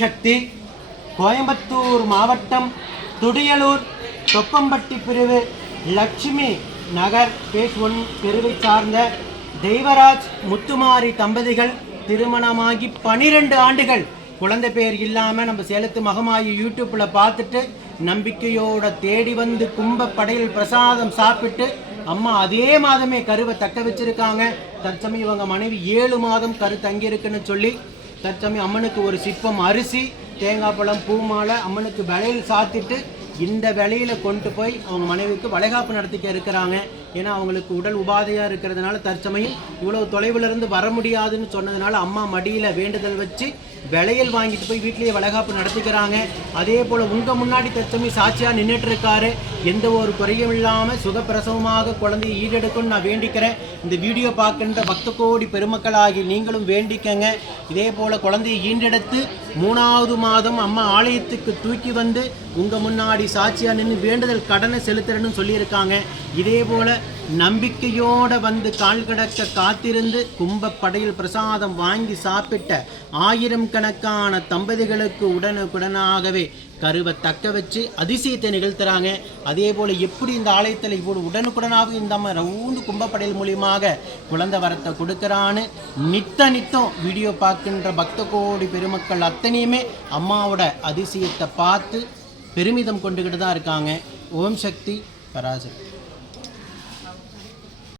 சக்தி கோயம்புத்தூர் மாவட்டம் துடியலூர் தொப்பம்பட்டி பிரிவு லட்சுமி நகர் base one பிரிவை சார்ந்த தெய்வராஜ் முத்துமாரி தம்பதிகள் திருமணமாகி பனிரெண்டு ஆண்டுகள். குழந்தை பேர் இல்லாமல் நம்ம சேலத்து மகமாயி யூடியூப்பில் பார்த்துட்டு நம்பிக்கையோட தேடி வந்து கும்ப படையில் பிரசாதம் சாப்பிட்டு அம்மா அதே மாதமே கருவை தக்க வச்சிருக்காங்க. தற்சமயம் இவங்க மனைவி ஏழு மாதம் கரு தங்கியிருக்குன்னு சொல்லி தற்சமயம் அம்மனுக்கு ஒரு சிற்பம் அரிசி தேங்காய் பழம் பூ மாலை அம்மனுக்கு விலையில் சாத்திட்டு இந்த விலையில கொண்டு போய் அவங்க மனைவிக்கு வளைகாப்பு நடத்திக்க இருக்கிறாங்க. ஏன்னா அவங்களுக்கு உடல் உபாதையாக இருக்கிறதுனால தற்சமயம் இவ்வளவு தொலைவுல இருந்து வர முடியாதுன்னு சொன்னதுனால அம்மா மடியில் வேண்டுதல் வச்சு விளையல் வாங்கிட்டு போய் வீட்லேயே வளகாப்பு நடத்திக்கிறாங்க. அதே போல் உங்கள் முன்னாடி தத்தமி சாட்சியாக நின்றுட்டு இருக்காரு எந்த ஒரு குறையும் இல்லாமல் சுகப்பிரசவமாக குழந்தையை ஈடெடுக்கும்னு நான் வேண்டிக்கிறேன். இந்த வீடியோ பார்க்கின்ற பக்த கோடி பெருமக்களாகி நீங்களும் வேண்டிக்கங்க. இதே போல் குழந்தையை ஈண்டெடுத்து மூணாவது மாதம் அம்மா ஆலயத்துக்கு தூக்கி வந்து உங்கள் முன்னாடி சாட்சியாக நின்று வேண்டுதல் கடனை செலுத்துறேன்னு சொல்லியிருக்காங்க. இதே போல் நம்பிக்கையோட வந்து கால் கிடக்க காத்திருந்து கும்பப்படையில் பிரசாதம் வாங்கி சாப்பிட்ட ஆயிரம் கணக்கான தம்பதிகளுக்கு உடனுக்குடனாகவே கருவை தக்க வச்சு அதிசயத்தை நிகழ்த்துறாங்க. அதே போல் எப்படி இந்த ஆலயத்தில் இவ்வளோ உடனுக்குடனாக இந்த அம்மா ரவுண்டு கும்பப்படையில் மூலியமாக குழந்தை வரத்தை கொடுக்குறான்னு நித்த நித்தம் வீடியோ பார்க்கின்ற பக்த கோடி பெருமக்கள் அத்தனையுமே அம்மாவோட அதிசயத்தை பார்த்து பெருமிதம் கொண்டுக்கிட்டு தான் இருக்காங்க. ஓம் சக்தி பராசக்தி.